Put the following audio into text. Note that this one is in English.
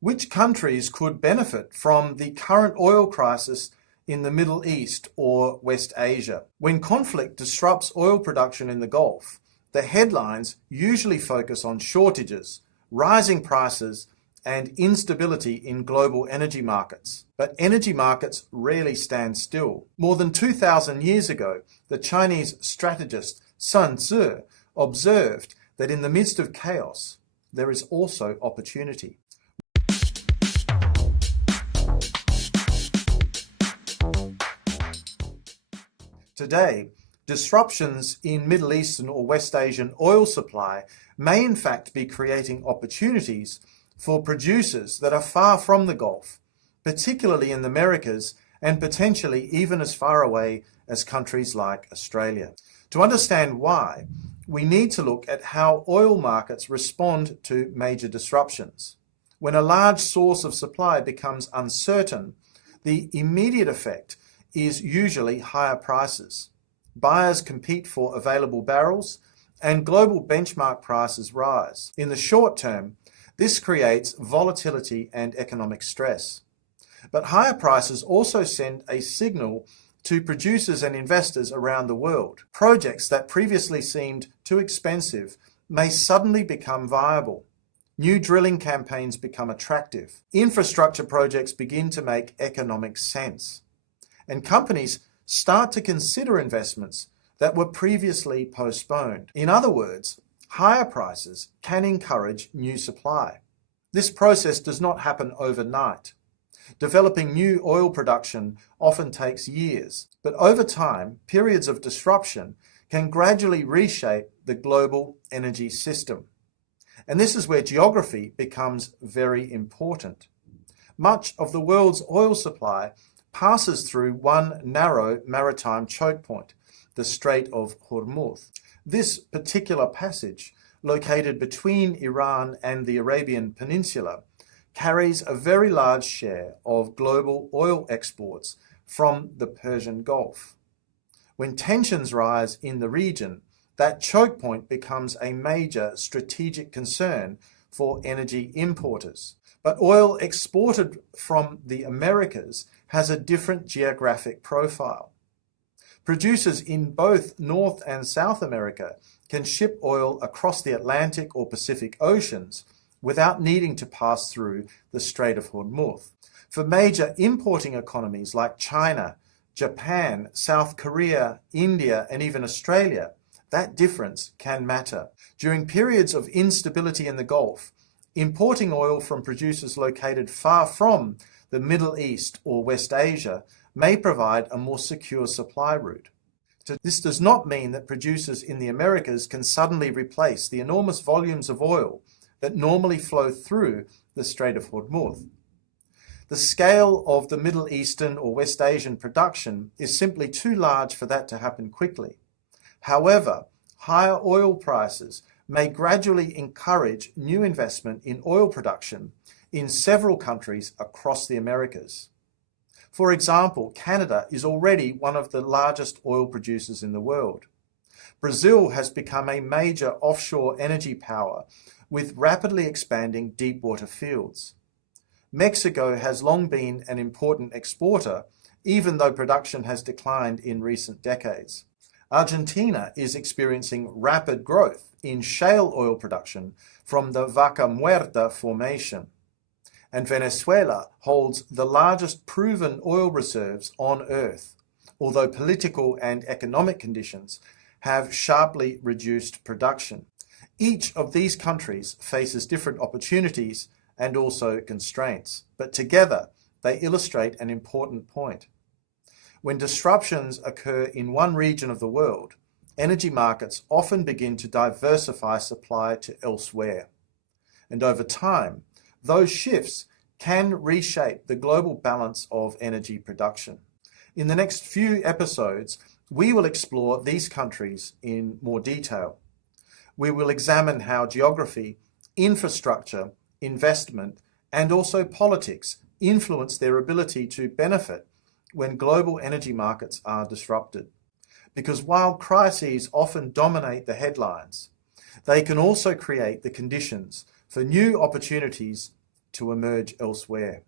Which countries could benefit from the current oil crisis in the Middle East or West Asia? When conflict disrupts oil production in the Gulf, the headlines usually focus on shortages, rising prices, and instability in global energy markets. But energy markets rarely stand still. More than 2,000 years ago, the Chinese strategist Sun Tzu observed that in the midst of chaos, there is also opportunity. Today, disruptions in Middle Eastern or West Asian oil supply may in fact be creating opportunities for producers that are far from the Gulf, particularly in the Americas and potentially even as far away as countries like Australia. To understand why, we need to look at how oil markets respond to major disruptions. When a large source of supply becomes uncertain, the immediate effect is usually higher prices. Buyers compete for available barrels, and global benchmark prices rise. In the short term, this creates volatility and economic stress. But higher prices also send a signal to producers and investors around the world. Projects that previously seemed too expensive may suddenly become viable. New drilling campaigns become attractive. Infrastructure projects begin to make economic sense. And companies start to consider investments that were previously postponed. In other words, higher prices can encourage new supply. This process does not happen overnight. Developing new oil production often takes years, but over time, periods of disruption can gradually reshape the global energy system. And this is where geography becomes very important. Much of the world's oil supply passes through one narrow maritime choke point, the Strait of Hormuz. This particular passage, located between Iran and the Arabian Peninsula, carries a very large share of global oil exports from the Persian Gulf. When tensions rise in the region, that choke point becomes a major strategic concern for energy importers. But oil exported from the Americas has a different geographic profile. Producers in both North and South America can ship oil across the Atlantic or Pacific Oceans without needing to pass through the Strait of Hormuz. For major importing economies like China, Japan, South Korea, India, and even Australia, that difference can matter. During periods of instability in the Gulf, importing oil from producers located far from the Middle East or West Asia may provide a more secure supply route. This does not mean that producers in the Americas can suddenly replace the enormous volumes of oil that normally flow through the Strait of Hormuz. The scale of the Middle Eastern or West Asian production is simply too large for that to happen quickly. However, higher oil prices may gradually encourage new investment in oil production in several countries across the Americas. For example, Canada is already one of the largest oil producers in the world. Brazil has become a major offshore energy power with rapidly expanding deepwater fields. Mexico has long been an important exporter, even though production has declined in recent decades. Argentina is experiencing rapid growth in shale oil production from the Vaca Muerta formation. And Venezuela holds the largest proven oil reserves on Earth, although political and economic conditions have sharply reduced production. Each of these countries faces different opportunities and also constraints, but together they illustrate an important point. When disruptions occur in one region of the world, energy markets often begin to diversify supply to elsewhere. And over time, those shifts can reshape the global balance of energy production. In the next few episodes, we will explore these countries in more detail. We will examine how geography, infrastructure, investment, and also politics influence their ability to benefit when global energy markets are disrupted. Because while crises often dominate the headlines, they can also create the conditions for new opportunities to emerge elsewhere.